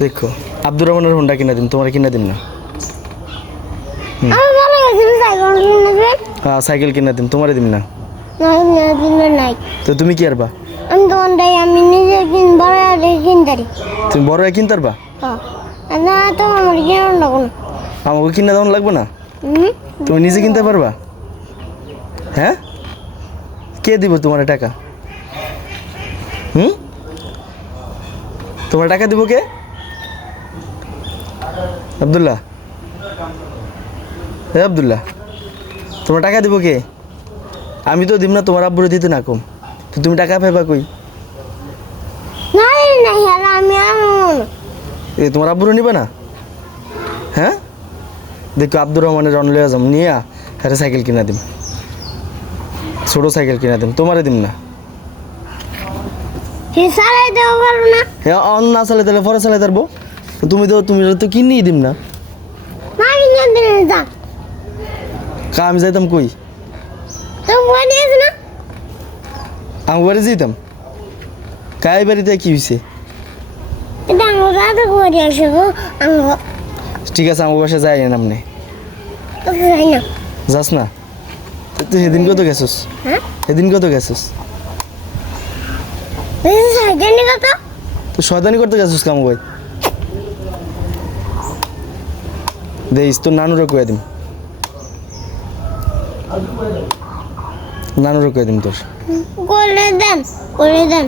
দেখো আব্দুর রহমানের হোন্ডা কিনা দিন তোমার কিনা দিন না। হ্যাঁ সাইকেল কিনা দিন তোমারে দিন না। তো তুমি কি আরবা? আমি দোকানটাই আমি নিজে কিন বড় কিনতারি তুমি বড় হয়ে কিনতে পারবা? আর না তো আমার কিনুন না। আমাকে কিনা দেওয়ান লাগবে না? তুমি নিজে কিনতে পারবা? হ্যাঁ? কে দিব তোমার টাকা? হুম? তোমার টাকা দিব কে? আবদুল্লাহ। হে আবদুল্লাহ তোমার টাকা দিব কে? আমি তো দিব না তোমার আব্বুরে দিতে না কম। তো তুমি টাকা পাইবা কই? এ তোমার আব্বুরে নিবা না? হ্যাঁ? দেখো আব্দুর রহমানের রনলে আজম নিয়ে হ্যাঁ সাইকেল কিনা দিম। ছোটো সাইকেল কিনা দিম তোমারে দিম না। পারব হ্যাঁ অন না চালে তাহলে পরে চালাই তারবো তো তুমি তো তুমি তো কিনেই দিম না। কা আমি যাইতাম কই? আমি বাড়ি যেতাম কাই বাড়িতে কি হয়েছে ঠিক আছে আমার বাসায় যাই না আপনি যাস না? তুই সেদিন কত গেছিস? হ্যাঁ? সেদিন কত গেছিস? তো শয়তানি করতে গেছিস কাম কই দেখিস তোর নানুরে কয়ে দিম। নানুরে কয়ে দিম তোর। করে দেন করে দেন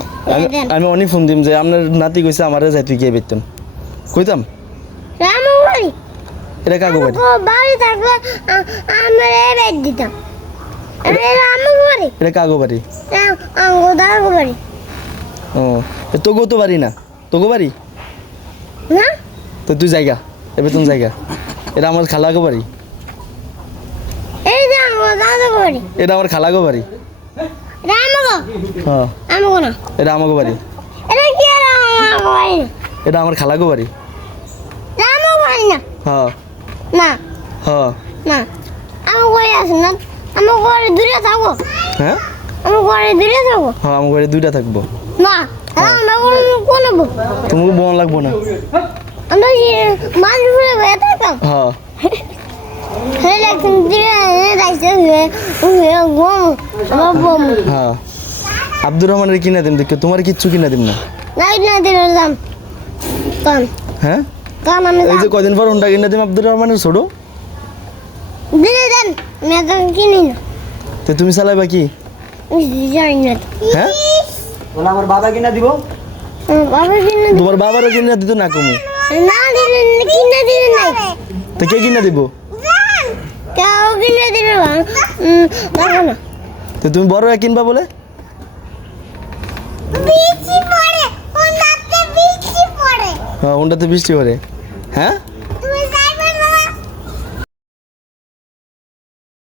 আমি- অনেক ফোন দিম যে আপনার নাতি কইছে আমারে যাই তুই গিয়ে বেতন কইতাম রামু বাড়ি? এটা কাকু বাড়ি? ও বাড়ি থাকলে আমরা এবার দিতাম। আরে রামু বাড়ি? এটা কাকু বাড়ি। আঙ্গো বাড়ি। ও এ তোগো তো বাড়ি না। তোগো বাড়ি? না? তো তুই জায়গা এ বেতন জায়গা। এটা আমার খালাগো বাড়ি এটা আমার খালাগো বাড়ি হ্যাঁ। আমগো না? এটা আমাগো বাড়ি এটা আমার খালাগো বাড়ি হ্যাঁ। না। হ্যাঁ। না। আমার ঘরে আছে না? আমার ঘরে দূরে থাকব হ্যাঁ? আমার ঘরে দূরে থাকব হ্যাঁ আমার বাড়ি দুইটা থাকব। না। আমরা কোনো তোমাকে বোন লাগবো না। বেয়ে থাকতাম হ্যাঁ। হয়ে লাগতাম দূরে হয়ে হয়ে গম আমার বম হ্যাঁ আব্দুর রহমানের কিনা দিম দেখো তোমার কিচ্ছু কিনা দিম না। লাইট না দিলে দাম কান হ্যাঁ? কান আমি এই যে কদিন পর হোন্ডা কিনা দিম আব্দুর রহমানের ছোটো। দিলে দেন মেয়ে কিনি না তো তুমি চালাইবা কি? জানি না হ্যাঁ? বলে আমার বাবা কিনা দিব। বাবা কিনে তোমার বাবারও কিনা দিত না কমু। না কিনে দিলে নাই তো কে কিনা দিব? কেউ কিনে দিলে বাবা না। তো তুমি বড় এক কিনবা বলে? বৃষ্টি পড়ে বৃষ্টি পড়ে। হ্যাঁ হোন্ডাতে বৃষ্টি করে হ্যাঁ?